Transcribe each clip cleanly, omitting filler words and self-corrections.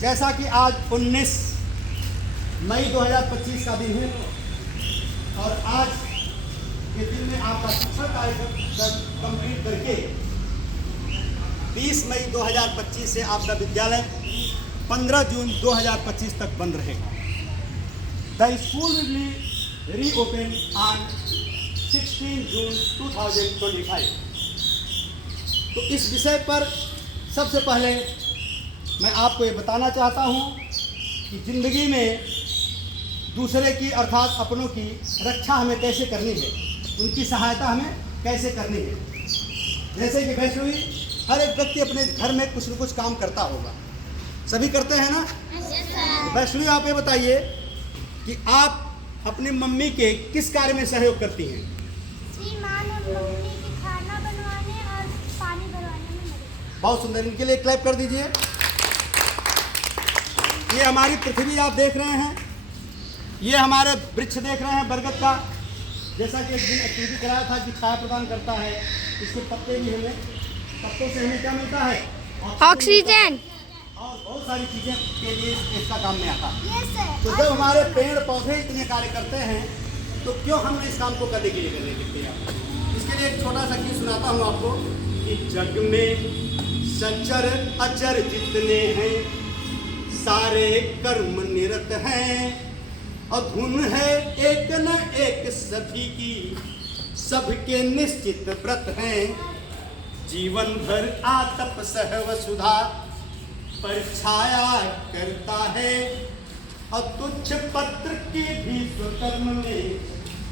जैसा कि आज 19 मई 2025 का दिन है और आज के दिन में आपका शिक्षण कार्यक्रम कंप्लीट करके 20 मई 2025 से आपका विद्यालय 15 जून 2025 तक बंद रहेगा। The school will be reopen on 16 जून 2025। तो इस विषय पर सबसे पहले मैं आपको ये बताना चाहता हूँ कि ज़िंदगी में दूसरे की अर्थात अपनों की रक्षा हमें कैसे करनी है, उनकी सहायता हमें कैसे करनी है। जैसे कि वैष्णवी, हर एक व्यक्ति अपने घर में कुछ न कुछ काम करता होगा, सभी करते हैं ना। वैष्णवी, आप ये बताइए कि आप अपनी मम्मी के किस कार्य में सहयोग करती हैं? जी, माँ ने मम्मी के खाना बनवाने और पानी भरवाने में मदद। बहुत सुंदर, इनके लिए क्लैप कर दीजिए। ये हमारी पृथ्वी आप देख रहे हैं, ये हमारे वृक्ष देख रहे हैं बरगद का। जैसा कि एक दिन एक्टिविटी कराया था कि छाया प्रदान करता है, इसके पत्ते भी हमें, पत्तों से हमें क्या मिलता है? ऑक्सीजन और बहुत सारी चीज़ें के लिए इसका काम में आता है। Yes sir. तो जब हमारे पेड़ पौधे इतने कार्य करते हैं तो क्यों हम इस काम को करने के लिए करने देते हैं? इसके लिए एक छोटा सा चीज सुनाता हूँ आपको कि जग में सचर अचर जितने हैं सारे कर्म निरत हैं और धुन है एक न एक सभी की, सबके निश्चित व्रत हैं। जीवन भर आतप सह वसुधा पर छाया करता है और तुच्छ पत्र के भी स्वकर्म में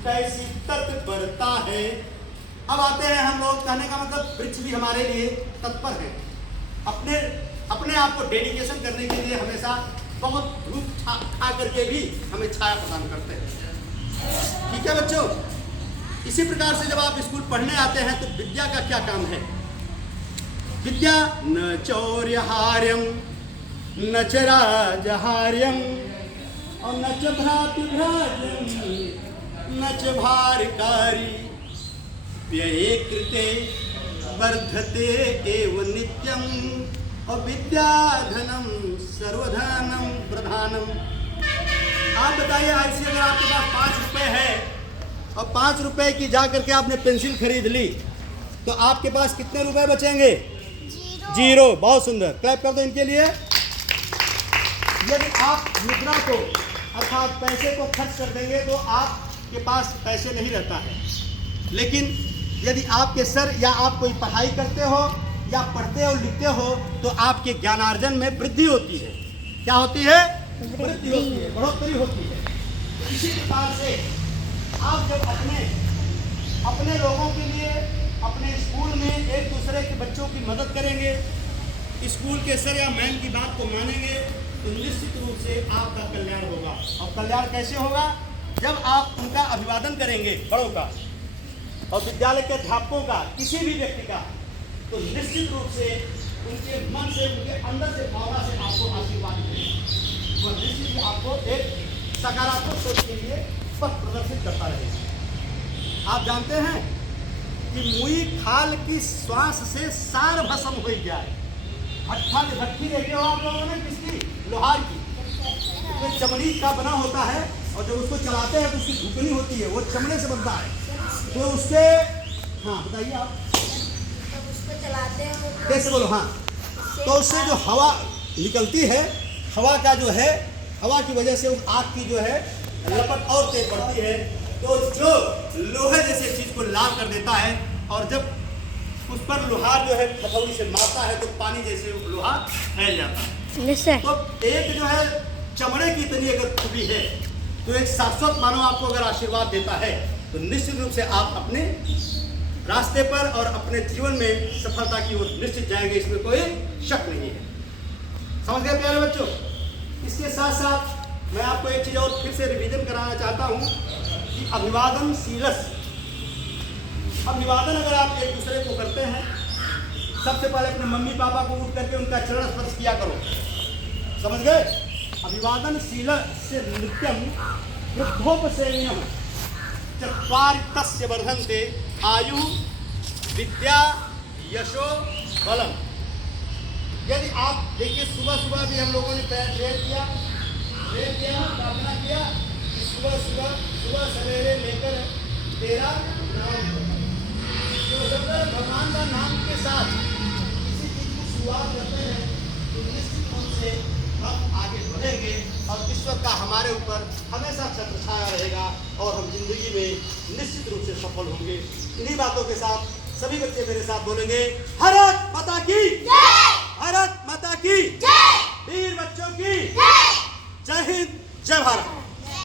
कैसी तत्परता है। अब आते हैं हम लोग, कहने का मतलब वृक्ष भी हमारे लिए तत्पर है, अपने आप को डेडिकेशन करने के लिए हमेशा बहुत धूप खा करके भी हमें छाया प्रदान करते हैं। ठीक है बच्चों, इसी प्रकार से जब आप स्कूल पढ़ने आते हैं तो विद्या का क्या काम है? विद्या न चौर्यहार्यम न च राजहार्यम और न च भ्रातृभ्राजम न च भारकारी व्यये कृते वर्धते एव नित्यम और विद्याधनम सर्वधनम प्रधानम। आप बताइए, आज से अगर आपके पास 5 रुपए है और 5 रुपए की जा करके आपने पेंसिल खरीद ली तो आपके पास कितने रुपए बचेंगे? 0। बहुत सुंदर, क्लैप कर दो इनके लिए। यदि आप मुद्रा को अर्थात पैसे को खर्च कर देंगे तो आपके पास पैसे नहीं रहता है, लेकिन यदि आपके सर या आप कोई पढ़ाई करते हो या पढ़ते हो लिखते हो तो आपके ज्ञानार्जन में वृद्धि होती है। क्या होती है? वृद्धि होती है, बढ़ोतरी होती है। इसी प्रकार से आप जब अपने लोगों के लिए अपने स्कूल में एक दूसरे के बच्चों की मदद करेंगे, स्कूल के सर या मैम की बात को मानेंगे तो निश्चित रूप से आपका कल्याण होगा। और कल्याण कैसे होगा? जब आप उनका अभिवादन करेंगे, बड़ों का और विद्यालय के अध्यापकों का, किसी भी व्यक्ति का, तो निश्चित रूप से उनके मन से, उनके अंदर से, भावना से आपको आशीर्वाद मिलेगा। वो निश्चित ही आपको एक सकारात्मक सोच के लिए पथ प्रदर्शित करता रहेगा। आप जानते हैं कि मुई खाल की श्वास से सार भस्म हो जाए। भट्टी देखे हो आप लोगों ने किसकी? लोहार की। तो चमड़ी का बना होता है और जब उसको चलाते हैं तो उसकी घुटनी होती है, वो चमड़े से बनता है। तो उसके, हाँ बताइए आप, जब उसको चलाते हैं कैसे बोलो? हाँ, तो उससे जो हवा निकलती है, हवा का जो है, हवा की वजह से उस आग की जो है लपट और तेज बढ़ती है, तो जो लोहे जैसे चीज को लाल कर देता है और जब उस पर लोहा जो है हथौड़ी से मारता है तो पानी जैसे लोहा फैल जाता है। तो एक जो है चमड़े की इतनी अगर खूबी है तो एक शाश्वत मानव आपको अगर आशीर्वाद देता है तो निश्चित रूप से आप अपने रास्ते पर और अपने जीवन में सफलता की ओर निश्चित जाएंगे, इसमें कोई शक नहीं है। समझ गए प्यारे बच्चों? इसके साथ साथ मैं आपको एक चीज और फिर से रिवीजन कराना चाहता हूँ कि अभिवादन शीलस। अभिवादन अगर आप एक दूसरे को करते हैं, सबसे पहले अपने मम्मी पापा को उठ करके उनका चरण स्पर्श किया करो। समझ गए? अभिवादन शील से नित्यम वृद्धोपसेव्यम चत्वारि तस्य वर्धन्ते आयु विद्या यशो बलम। यदि आप देखिए, सुबह सुबह भी हम लोगों ने ये किया, प्रार्थना किया कि सुबह सवेरे लेकर तेरा नाम लो। तो जब भगवान का नाम के साथ किसी चीज की शुरुआत करते हैं तो निश्चित रूप से हम आगे बढ़ेंगे और ईश्वर का हमारे ऊपर हमेशा छत्र छाया रहेगा और हम जिंदगी में निश्चित रूप से सफल होंगे। इन्हीं बातों के साथ सभी बच्चे मेरे साथ बोलेंगे, भारत माता की जय, भारत माता की जय, वीर बच्चों की जय, जय हिंद, जय भारत।